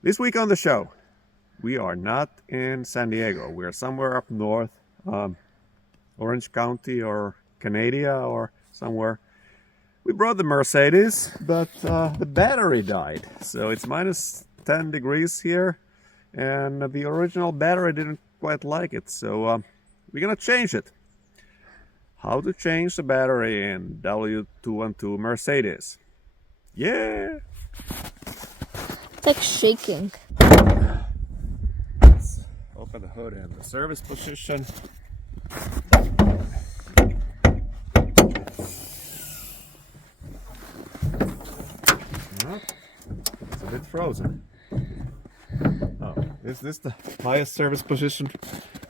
This week on the show, we are not in San Diego. We're somewhere up north, Orange County or Canada or somewhere. We brought the Mercedes, but the battery died. So it's minus 10 degrees here, and the original battery didn't quite like it. So we're gonna change it. How to change the battery in W212 Mercedes. Yeah! It's like shaking. Let's open the hood in the service position. It's a bit frozen. Oh, is this the highest service position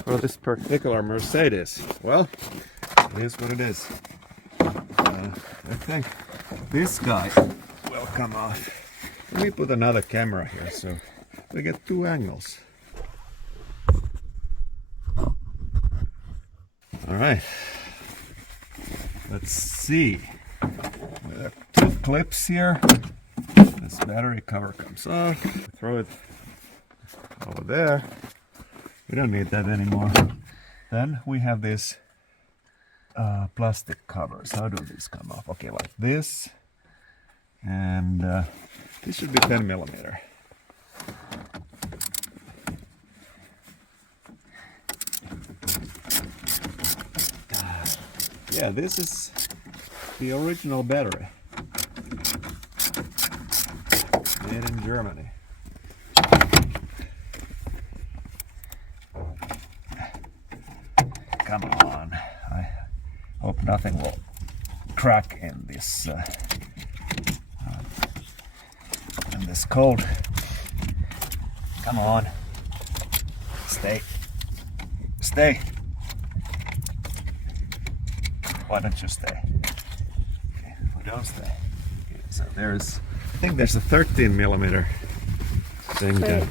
for this particular Mercedes? Well, it is what it is. I think this guy will come off. Let me put another camera here so we get two angles. Alright, let's see. There are two clips here. This battery cover comes off. Throw it over there. We don't need that anymore. Then we have this plastic covers. How do these come off? Okay, like this. And this should be 10 millimeter. Yeah, this is the original battery. Made in Germany. Come on. I hope nothing will crack in this cold. Come on. Stay. Stay. Why don't you stay? Okay, well, don't stay. Okay, so I think there's a 13 millimeter thing down.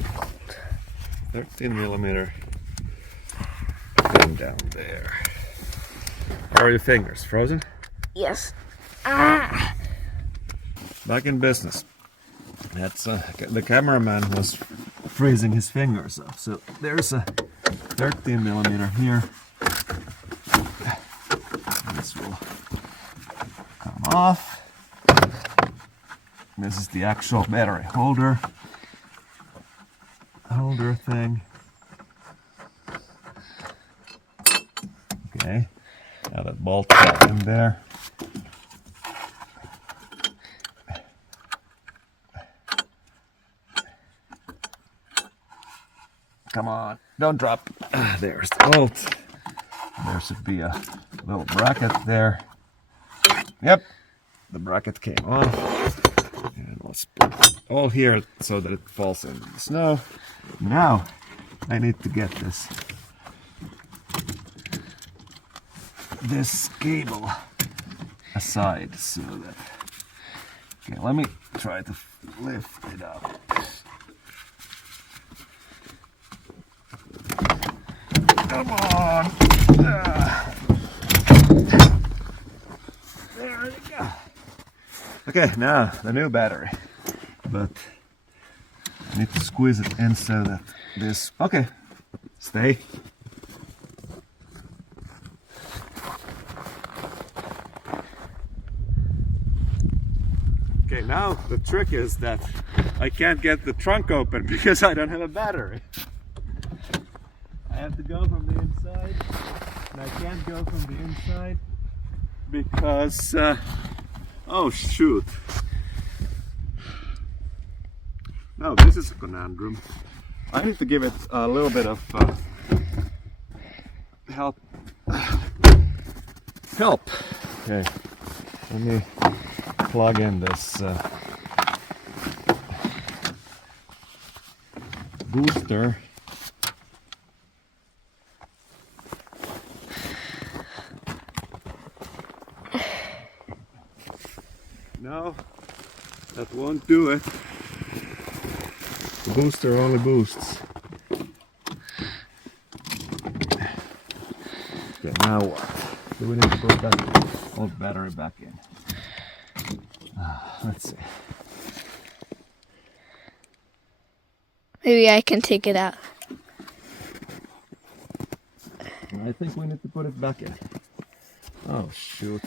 13 millimeter thing down there. How are your fingers? Frozen? Yes. Ah! Back in business. That's the cameraman was freezing his fingers up. So there's a 13 millimeter here. This will come off. This is the actual battery holder thing. Okay, now that bolt back in there. Come on, don't drop. There's the bolt. There should be a little bracket there. Yep, the bracket came off. And let's put it all here so that it falls in the snow. Now I need to get this cable aside so that. Okay, let me try to lift it up. Come on. There we go. Okay, now the new battery. But I need to squeeze it in so that this. Okay, stay. Okay, now the trick is that I can't get the trunk open because I don't have a battery. I have to go from the inside, and I can't go from the inside because, oh shoot. No, this is a conundrum. I need to give it a little bit of help. Okay, let me plug in this booster. No, that won't do it. The booster only boosts. Okay, now what? Do we need to put that old battery back in? Let's see. Maybe I can take it out. I think we need to put it back in. Oh shoot.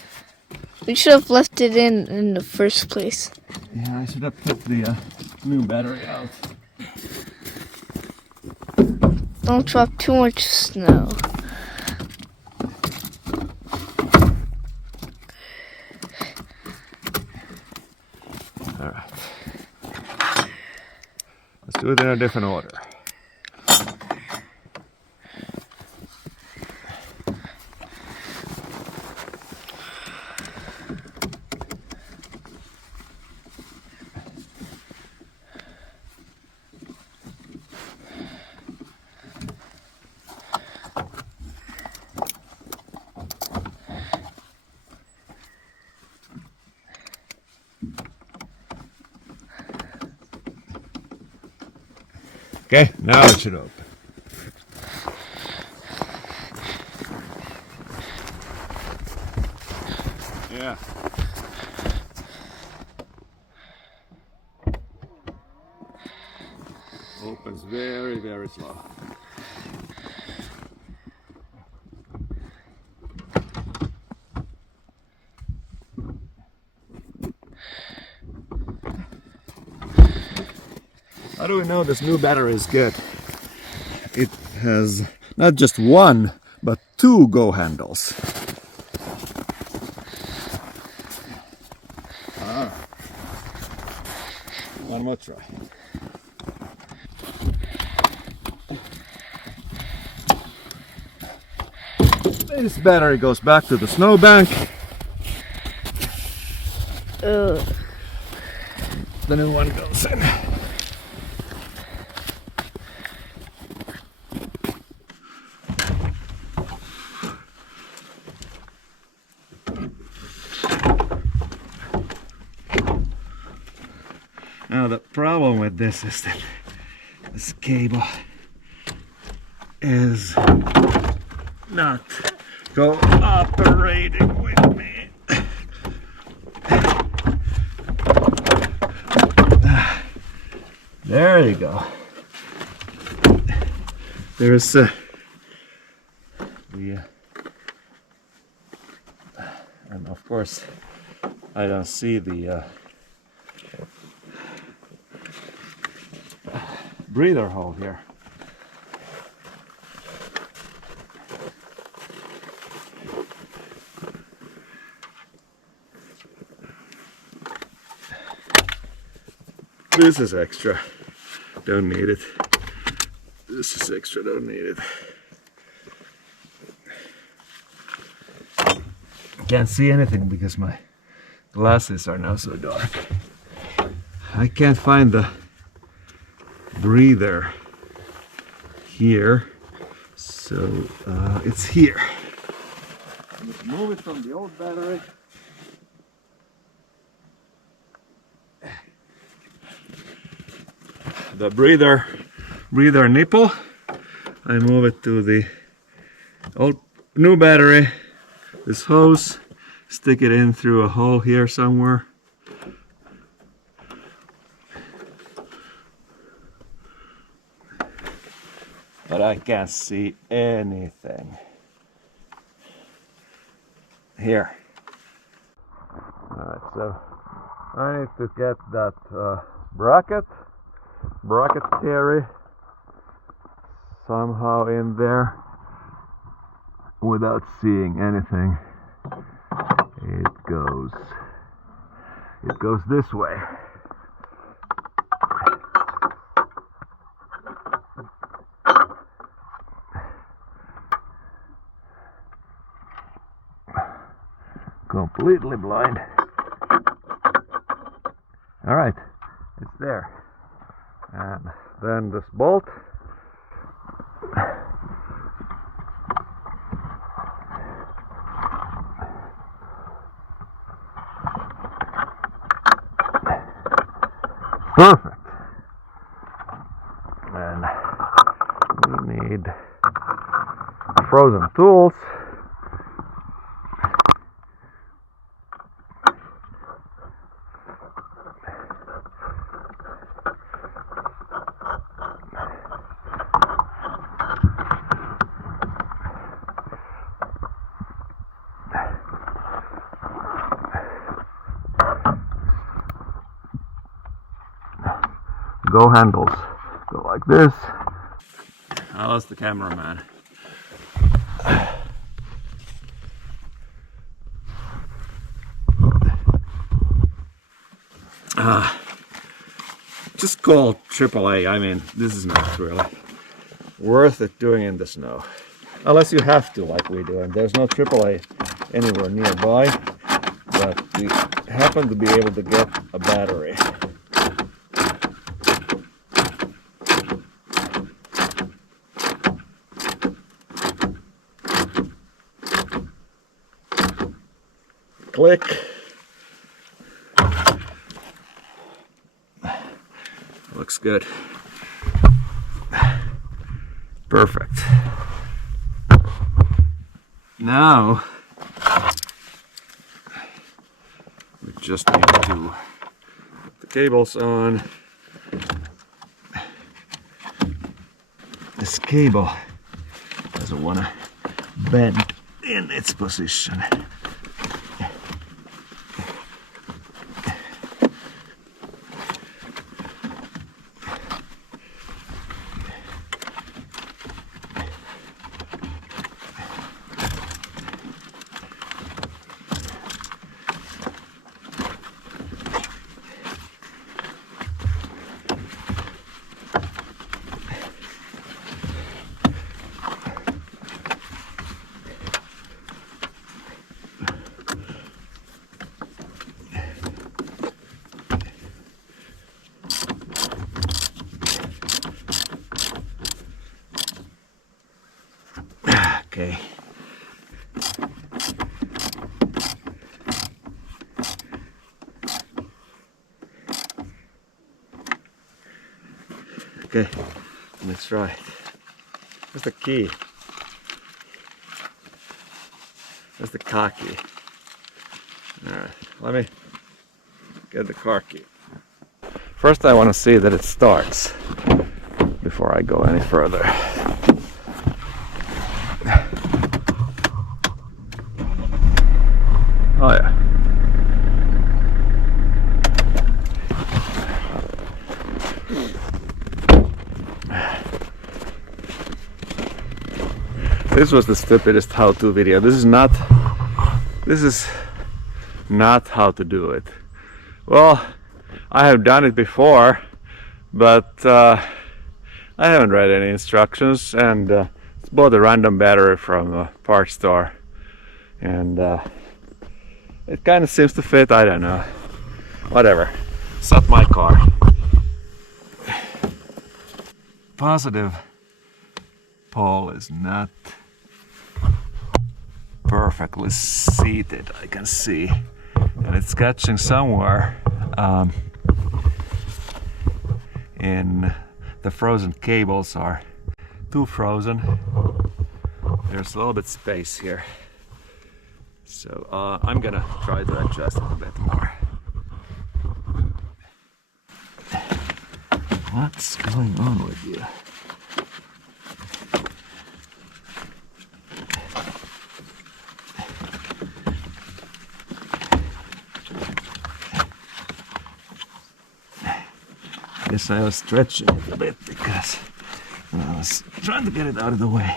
We should have left it in the first place. Yeah, I should have put the new battery out. Don't drop too much snow. Alright. Let's do it in a different order. Okay, now it should open. Yeah. Opens very, very slow. How do we know this new battery is good? It has not just one, but two go handles. One more try. This battery goes back to the snowbank. The new one goes in. Now the problem with this is that this cable is not cooperating with me. There you go. There's and of course I don't see the breather hole here. This is extra. Don't need it. This is extra. Don't need it. Can't see anything because my glasses are now so dark. I can't find the breather here, so it's here. Let's move it from the old battery. The breather nipple, I move it to the old new battery. This hose, stick it in through a hole here somewhere. But I can't see anything. Here. Alright, so I need to get that bracket theory somehow in there without seeing anything. It goes this way. Completely blind. All right, it's there. And then this bolt. Perfect. And we need frozen tools. go handles go like this. I lost the cameraman. Just call AAA. I mean, this is not really worth it doing in the snow. Unless you have to, like we do. And there's no AAA anywhere nearby. But we happen to be able to get a battery. Click. Looks good. Perfect. Now we just need to put the cables on. This cable doesn't want to bend in its position. Okay. Okay, let's try it. Where's the key? Where's the car key? Alright, let me get the car key. First I want to see that it starts before I go any further. Oh yeah. This was the stupidest how-to video. This is not how to do it. Well, I have done it before, but I haven't read any instructions, and bought a random battery from a parts store, and it kind of seems to fit. I don't know. Whatever. It's not my car. Positive pole is not perfectly seated, I can see, and it's catching somewhere in the frozen cables are too frozen. There's a little bit space here, so I'm gonna try to adjust it a bit more. What's going on with you? I guess I was stretching it a bit because I was trying to get it out of the way.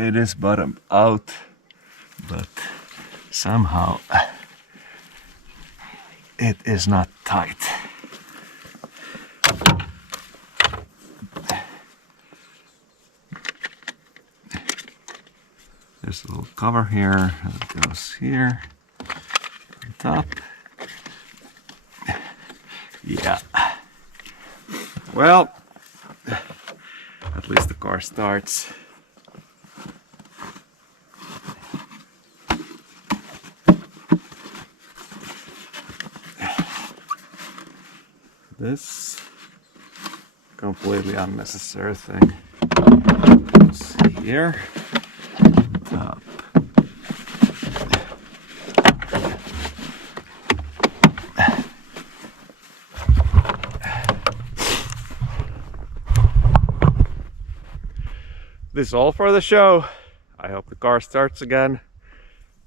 It is bottomed out, but somehow it is not tight. There's a little cover here that goes here on top. Yeah. Well, At least the car starts. This completely unnecessary thing goes here. Top. This is all for the show. I hope the car starts again.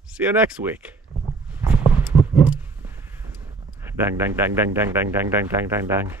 See you next week. Dang, dang, dang, dang, dang, dang, dang, dang, dang, dang, dang.